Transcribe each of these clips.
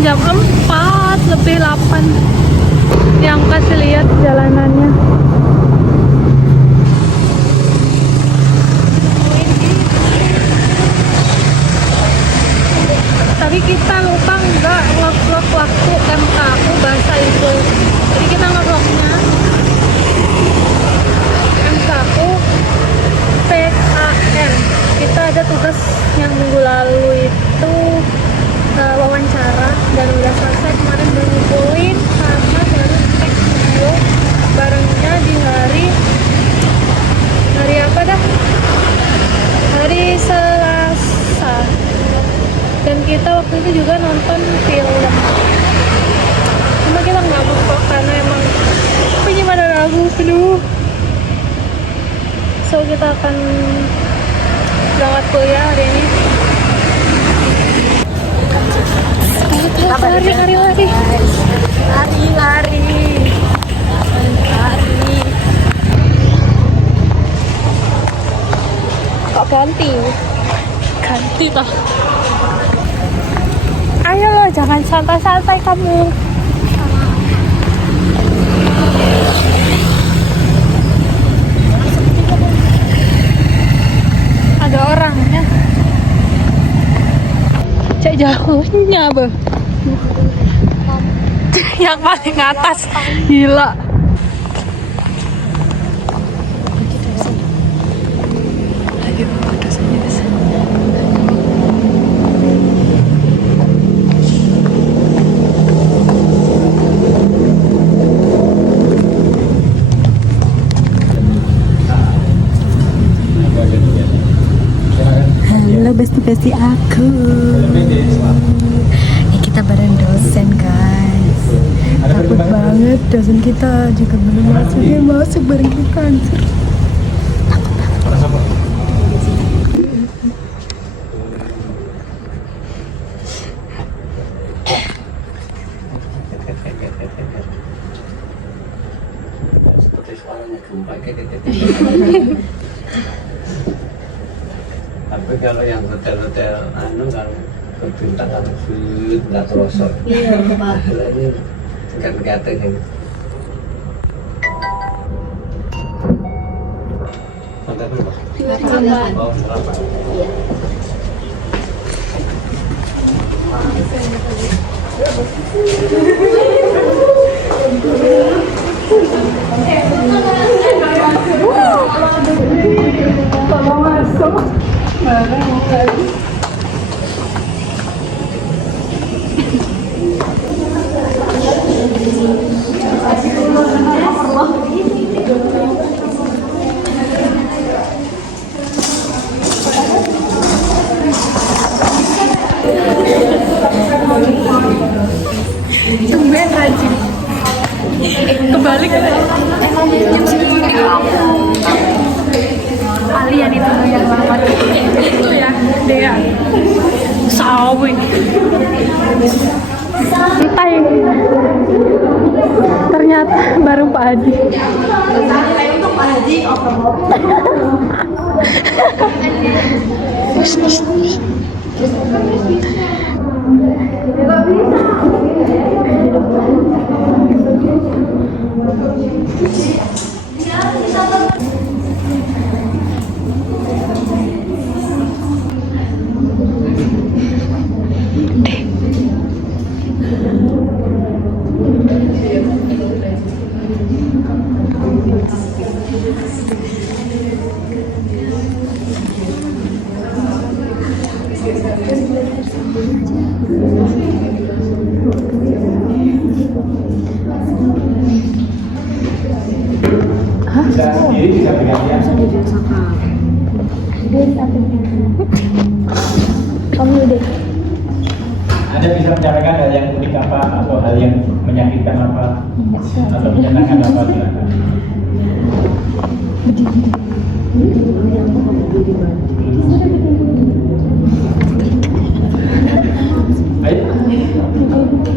jam 4:08. Yang kasih lihat jalanannya. Tapi kita lupa nggak nge-vlog waktu MK aku bahasa itu. Jadi kita nge-vlognya MK aku PKN. Kita ada tugas yang minggu lalu itu wawancara dan udah selesai kemarin, baru ngumpulin sama baru tag video barengnya di hari apa dah? Hari Selasa. Dan kita waktu itu juga nonton film. Cuma kita nggak vlog karena emang penyimpanan lagu penuh. So kita akan berangkat kuliah hari ini. Lari. Kok ganti toh? Ayo lo, jangan santai-santai kamu. Ada orangnya. Cek jauhnya, Bang. Yang paling atas, gila. Halo besti-besti aku. Kita bareng dosen guys. Takut banget dosen kita juga belum masuk. Dia masuk bareng kita. Takut banget. Tapi kalau yang hotel-hotel kalau bintang harus nggak terosot. Iya, Pak. Ini tingkat-tingkatan ini. Kontak dulu, Pak. Oh, berapa? Tolong masuk. Tumben rajin. Kebalik kan? Kalian itu yang lama itu ya, Dea. Sawi. Santai. Ternyata baru Pak Haji. Untuk Pak Haji, Bisa bergantian. Kamu deh. Anda bisa menyampaikan hal yang unik apa atau hal yang menyakitkan apa atau menyenangkan apa, silakan.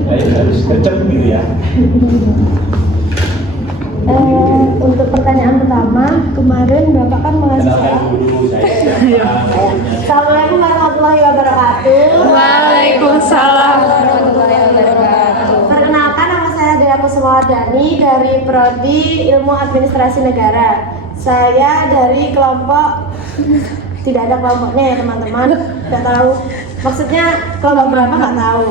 Ayo harus kenceng gitu ya. Untuk pertanyaan pertama, kemarin Bapak kan mengasih Kenalkan dulu saya. Assalamualaikum warahmatullahi wabarakatuh. Waalaikumsalam. dari Prodi Ilmu Administrasi Negara. Saya dari kelompok, tidak ada kelompoknya ya teman-teman, nggak tahu. Maksudnya kelompok berapa nggak tahu.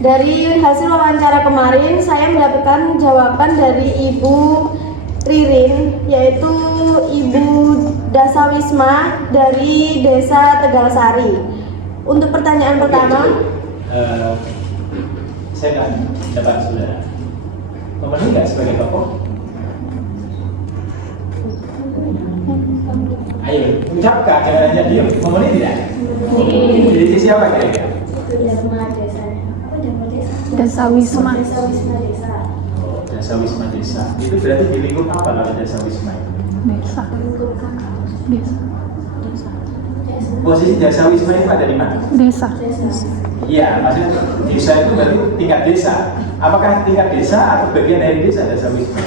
Dari hasil wawancara kemarin, saya mendapatkan jawaban dari Ibu Ririn, yaitu Ibu Dasawisma dari Desa Tegalsari. Untuk pertanyaan pertama, saya nggak dapat saudara. Memenuhi nggak sebagai tokoh? Ayo, ucapkan jawabannya dia. Memenuhi tidak? Jadi siapa kira-kira? Desa Wisma. Oh, Desa Wisma Desa. Itu berarti di lingkup apa kalau Desa Wisma itu? Desa. Desa. Posisi Desa Wisma itu ada di mana? Desa. Iya, maksudnya desa itu berarti tingkat desa. Apakah tingkat desa atau bagian dari desa Desa Wisma?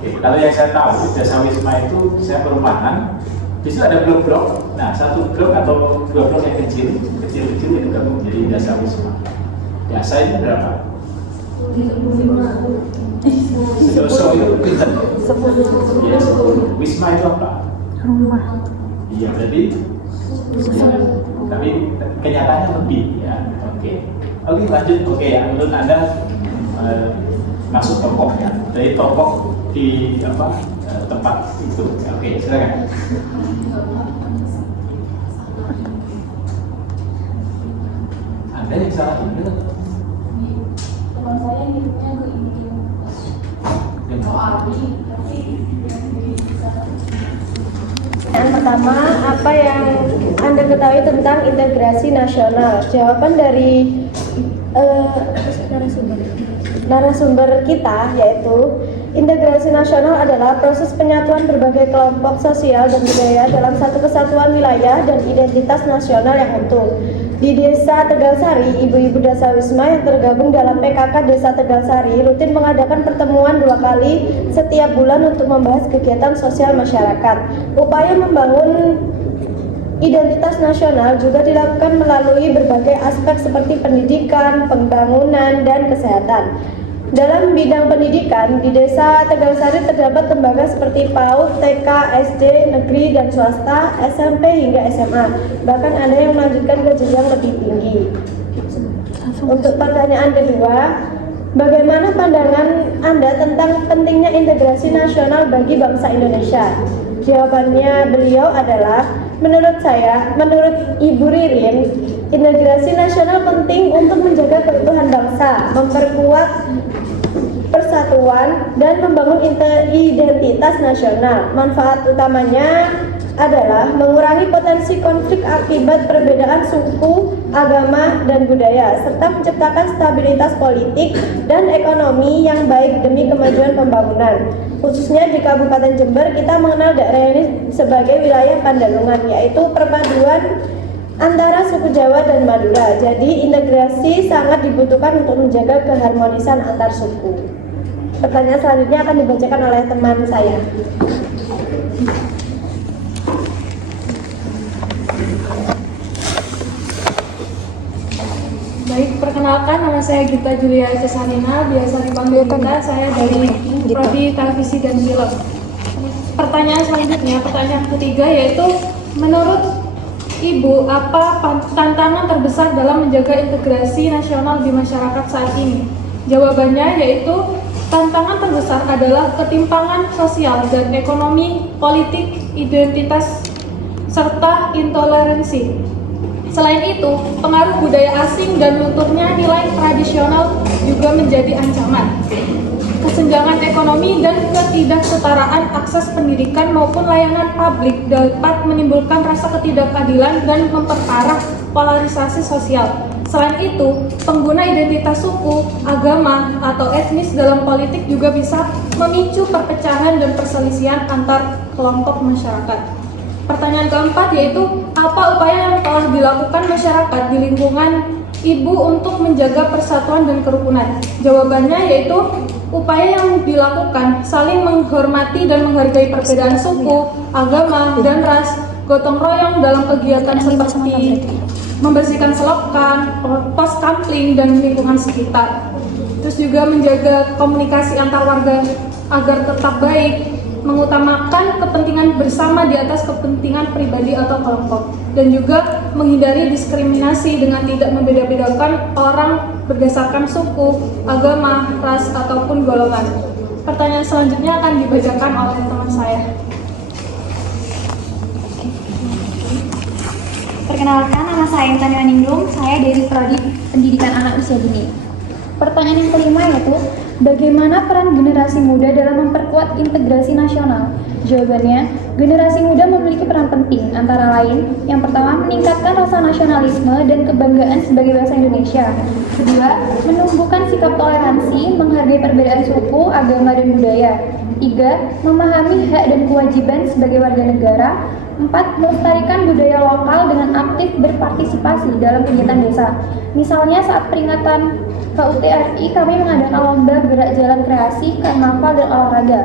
Oke, kalau yang saya tahu Desa Wisma itu saya perumahan. Di situ ada blok-blok. Nah, satu blok atau dua blok yang kecil itu gabung menjadi Desa Wisma. Desa itu berapa? Sedoso itu pinter. Iya, 10. Wisma itu apa? Rumah. Iya, berarti tapi kenyataannya lebih ya. Oke, lanjut. Oke, ya, menurut Anda masuk tokoh ya. Dari tokoh di tempat itu. Oke, silakan. Anda yang salah ini teman saya hidupnya Yang pertama, apa yang Anda ketahui tentang integrasi nasional? Jawaban dari narasumber kita yaitu integrasi nasional adalah proses penyatuan berbagai kelompok sosial dan budaya dalam satu kesatuan wilayah dan identitas nasional yang utuh. Di Desa Tegalsari, ibu-ibu Dasawisma yang tergabung dalam PKK Desa Tegalsari rutin mengadakan pertemuan 2 kali setiap bulan untuk membahas kegiatan sosial masyarakat. Upaya membangun identitas nasional juga dilakukan melalui berbagai aspek seperti pendidikan, pembangunan, dan kesehatan. Dalam bidang pendidikan, di Desa Tegalsari terdapat lembaga seperti PAUD, TK, SD, negeri, dan swasta, SMP hingga SMA. Bahkan ada yang melanjutkan ke jenjang lebih tinggi. Untuk pertanyaan kedua, bagaimana pandangan Anda tentang pentingnya integrasi nasional bagi bangsa Indonesia? Jawabannya beliau adalah, menurut Ibu Ririn, integrasi nasional penting untuk menjaga keutuhan bangsa, memperkuat persatuan, dan membangun identitas nasional. Manfaat utamanya adalah mengurangi potensi konflik akibat perbedaan suku, agama, dan budaya, serta menciptakan stabilitas politik dan ekonomi yang baik demi kemajuan pembangunan. Khususnya di Kabupaten Jember, kita mengenal daerah ini sebagai wilayah Pandalungan, yaitu perpaduan antara suku Jawa dan Madura. Jadi integrasi sangat dibutuhkan untuk menjaga keharmonisan antar suku. Pertanyaan selanjutnya akan dibacakan oleh teman saya. Baik, perkenalkan nama saya Gita Julia Cesarina, biasa dipanggil Gita. Saya dari Prodi Televisi dan Film. Pertanyaan selanjutnya, pertanyaan ketiga, yaitu menurut Ibu, apa tantangan terbesar dalam menjaga integrasi nasional di masyarakat saat ini? Jawabannya yaitu tantangan terbesar adalah ketimpangan sosial dan ekonomi, politik, identitas, serta intoleransi. Selain itu, pengaruh budaya asing dan lunturnya nilai tradisional juga menjadi ancaman. Kesenjangan ekonomi dan ketidaksetaraan akses pendidikan maupun layanan publik dapat menimbulkan rasa ketidakadilan dan memperparah polarisasi sosial. Selain itu, pengguna identitas suku, agama, atau etnis dalam politik juga bisa memicu perpecahan dan perselisihan antar kelompok masyarakat. Pertanyaan keempat yaitu, apa upaya yang telah dilakukan masyarakat di lingkungan Ibu untuk menjaga persatuan dan kerukunan? Jawabannya yaitu, upaya yang dilakukan saling menghormati dan menghargai perbedaan suku, agama, dan ras, gotong royong dalam kegiatan seperti membersihkan selokan, pos kampling, dan lingkungan sekitar. Terus juga menjaga komunikasi antar warga agar tetap baik, mengutamakan kepentingan bersama di atas kepentingan pribadi atau kelompok, dan juga menghindari diskriminasi dengan tidak membeda-bedakan orang berdasarkan suku, agama, ras, ataupun golongan. Pertanyaan selanjutnya akan dibacakan oleh teman saya. Perkenalkan, nama saya Intan Ningrum, saya dari Prodi Pendidikan Anak Usia Dini. Pertanyaan yang kelima yaitu, bagaimana peran generasi muda dalam memperkuat integrasi nasional? Jawabannya, generasi muda memiliki peran penting, antara lain, yang pertama, meningkatkan rasa nasionalisme dan kebanggaan sebagai bangsa Indonesia. Kedua, menumbuhkan sikap toleransi, menghargai perbedaan suku, agama, dan budaya. Tiga, memahami hak dan kewajiban sebagai warga negara. 4. Melestarikan budaya lokal dengan aktif berpartisipasi dalam kegiatan desa. Misalnya saat peringatan HUT RI, kami mengadakan lomba gerak jalan kreasi, karnaval, dan olahraga.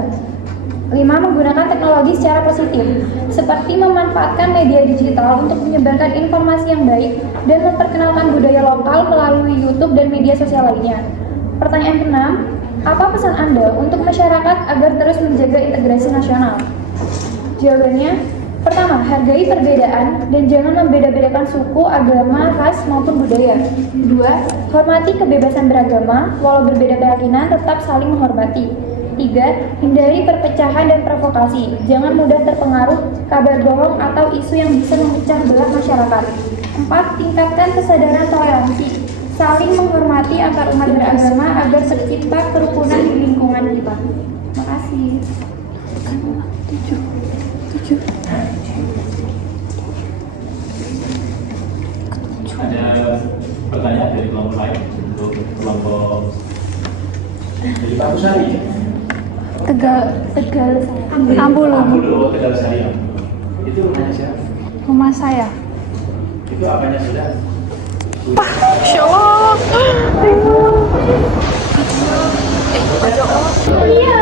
5. Menggunakan teknologi secara positif, seperti memanfaatkan media digital untuk menyebarkan informasi yang baik dan memperkenalkan budaya lokal melalui YouTube dan media sosial lainnya. Pertanyaan ke-6, apa pesan Anda untuk masyarakat agar terus menjaga integrasi nasional? Jawabannya, pertama, hargai perbedaan dan jangan membeda-bedakan suku, agama, ras, maupun budaya. Kedua, hormati kebebasan beragama, walau berbeda keyakinan tetap saling menghormati. Tiga, hindari perpecahan dan provokasi. Jangan mudah terpengaruh kabar bohong atau isu yang bisa memecah belah masyarakat. 4. Tingkatkan kesadaran toleransi. Saling menghormati antar umat beragama agar tercipta kerukunan di lingkungan kita. Terima kasih. Ada pertanyaan dari kelompok lain untuk kelompok dari Pak Kusari. Tegal Ambulu. Ambulu, Tegal Sari. Itu rumahnya siapa? Rumah saya. Itu apanya sudah? Masya Allah. Iya.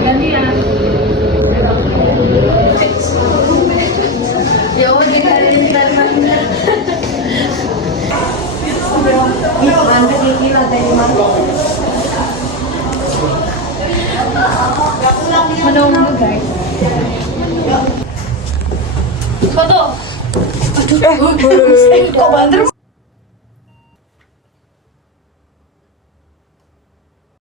Gantian. Ya Allah, menunggu guys. Foto. Aduh, kok banter?